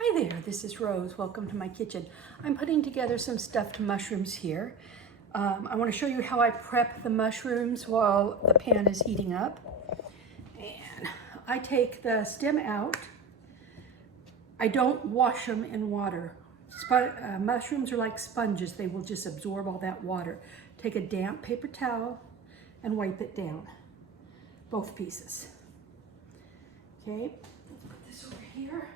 Hi there, this is Rose. Welcome to my kitchen. I'm putting together some stuffed mushrooms here. I want to show you how I prep the mushrooms while the pan is heating up. And I take the stem out. I don't wash them in water. Mushrooms are like sponges. They will just absorb all that water. Take a damp paper towel and wipe it down. Both pieces. Okay, put this over here.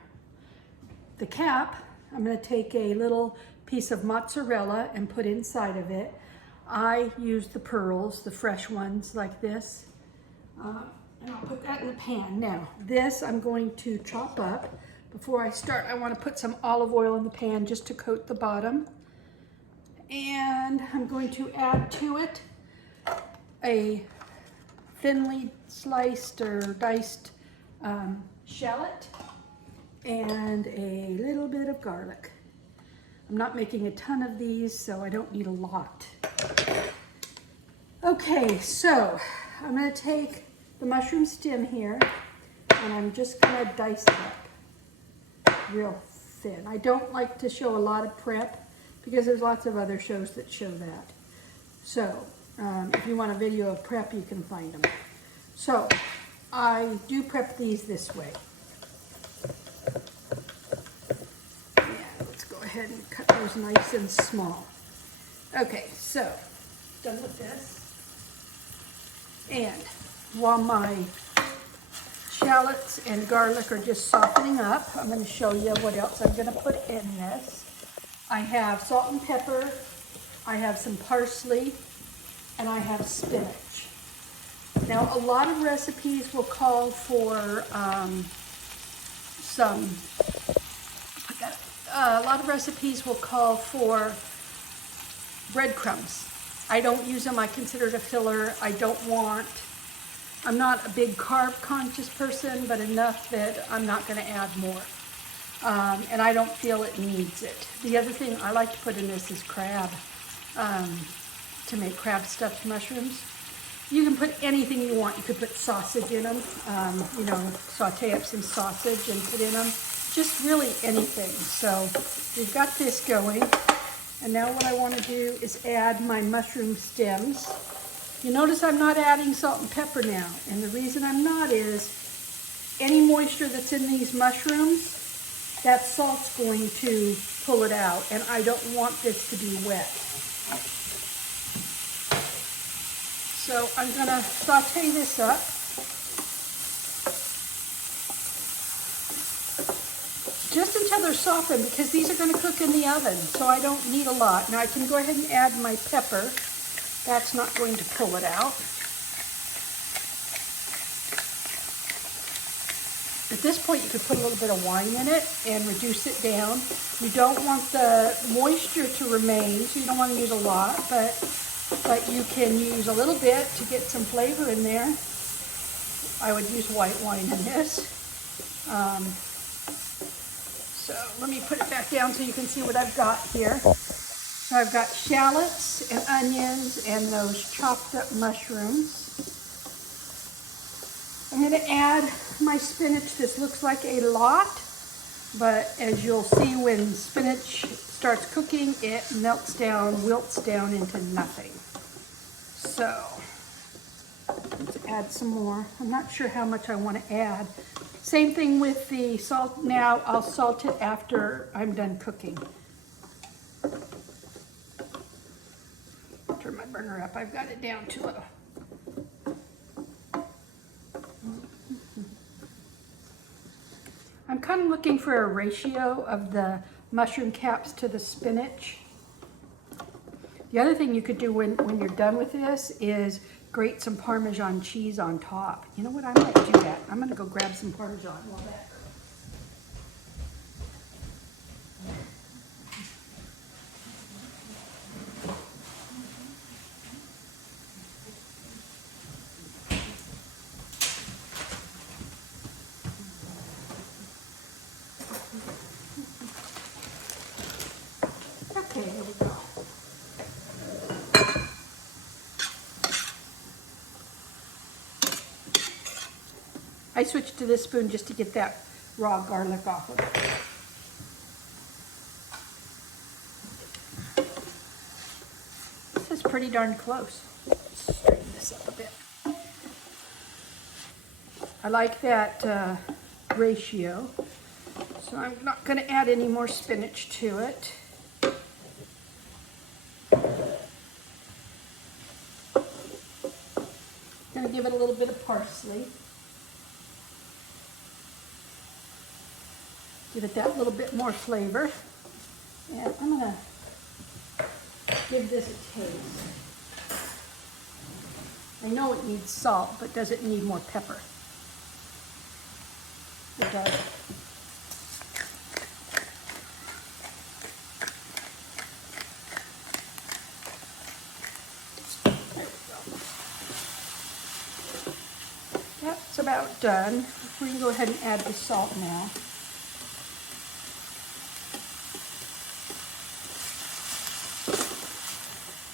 The cap, I'm going to take a little piece of mozzarella and put inside of it. I use the pearls, the fresh ones like this, and I'll put that in the pan. Now, this I'm going to chop up. Before I start, I want to put some olive oil in the pan just to coat the bottom. And I'm going to add to it a thinly sliced or diced shallot and a little bit of garlic. I'm not making a ton of these, so I don't need a lot. Okay, so I'm going to take the mushroom stem here and I'm just going to dice it up real thin. I don't like to show a lot of prep because there's lots of other shows that show that. So if you want a video of prep, you can find them. So I do prep these this way. Ahead and cut those nice and small. Okay, so done with this. And while my shallots and garlic are just softening up, I'm going to show you what else I'm going to put in this. I have salt and pepper, I have some parsley, and I have spinach. Now, a lot of recipes will call for breadcrumbs. I don't use them. I consider it a filler. I'm not a big carb conscious person, but enough that I'm not going to add more. And I don't feel it needs it. The other thing I like to put in this is crab, to make crab stuffed mushrooms. You can put anything you want. You could put sausage in them, saute up some sausage and put in them. Just really anything. So we've got this going. And now what I want to do is add my mushroom stems. You notice I'm not adding salt and pepper now. And the reason I'm not is any moisture that's in these mushrooms, that salt's going to pull it out. And I don't want this to be wet. So I'm going to saute this up. Just until they're softened, because these are going to cook in the oven, so I don't need a lot. Now I can go ahead and add my pepper. That's not going to pull it out. At this point, you could put a little bit of wine in it and reduce it down. You don't want the moisture to remain, so you don't want to use a lot, but you can use a little bit to get some flavor in there. I would use white wine in this. So let me put it back down so you can see what I've got here. So I've got shallots and onions and those chopped up mushrooms. I'm going to add my spinach. This looks like a lot, but as you'll see, when spinach starts cooking, it wilts down into nothing. So let's add some more. I'm not sure how much I want to add. Same thing with the salt. Now I'll salt it after I'm done cooking. Turn my burner up. I've got it down too low. I'm kind of looking for a ratio of the mushroom caps to the spinach. The other thing you could do when you're done with this is grate some Parmesan cheese on top. You know what? I might do that. I'm going to go grab some Parmesan while that. Okay, here we go. I switched to this spoon just to get that raw garlic off of it. pretty darn close. Let's straighten this up a bit. I like that ratio, so I'm not going to add any more spinach to it. Going to give it a little bit of parsley. Give it that little bit more flavor. And I'm going to give this a taste. I know it needs salt, but does it need more pepper? It does. There we go. Yep, it's about done. We can go ahead and add the salt now.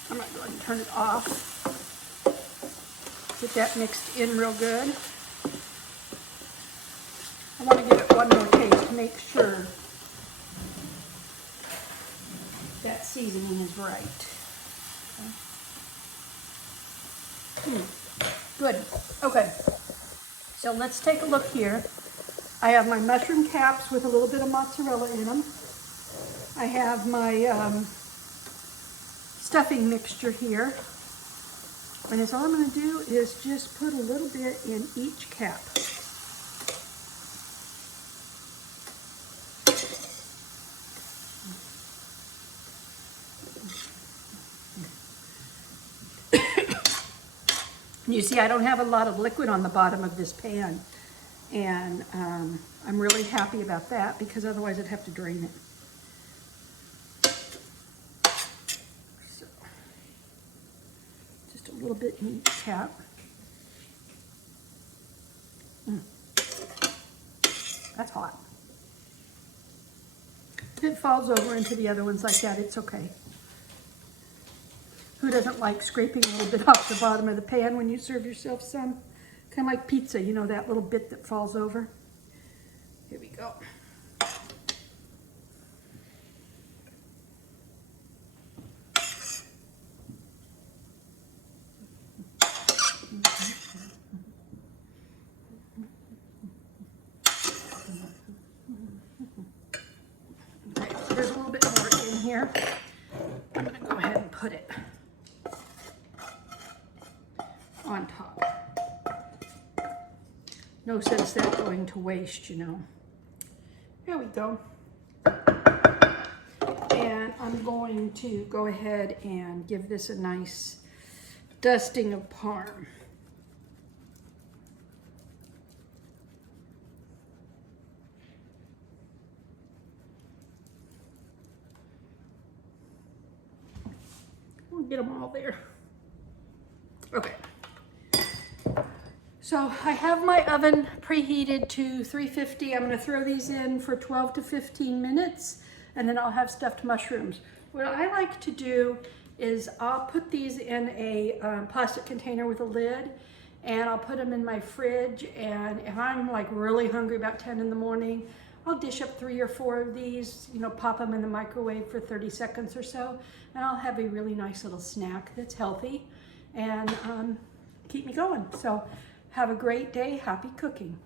I'm going to go ahead and turn it off. Get that mixed in real good. I want to give it one more taste to make sure that seasoning is right. Good. Okay. So let's take a look here. I have my mushroom caps with a little bit of mozzarella in them. I have my stuffing mixture here. And all I'm going to do is just put a little bit in each cap. You see, I don't have a lot of liquid on the bottom of this pan, and I'm really happy about that because otherwise I'd have to drain it. So, just a little bit in each cap. That's hot. If it falls over into the other ones like that, it's okay. Who doesn't like scraping a little bit off the bottom of the pan when you serve yourself some? Kind of like pizza, you know, that little bit that falls over. Here we go. Okay, so there's a little bit more in here. I'm going to go ahead and put it on top. No sense that going to waste, you know. There we go. And I'm going to go ahead and give this a nice dusting of parm. We'll get them all there. Okay. So I have my oven preheated to 350. I'm going to throw these in for 12 to 15 minutes, and then I'll have stuffed mushrooms. What I like to do is I'll put these in a plastic container with a lid, and I'll put them in my fridge, and if I'm like really hungry about 10 in the morning, I'll dish up 3 or 4 of these, you know, pop them in the microwave for 30 seconds or so, and I'll have a really nice little snack that's healthy and keep me going. So have a great day. Happy cooking.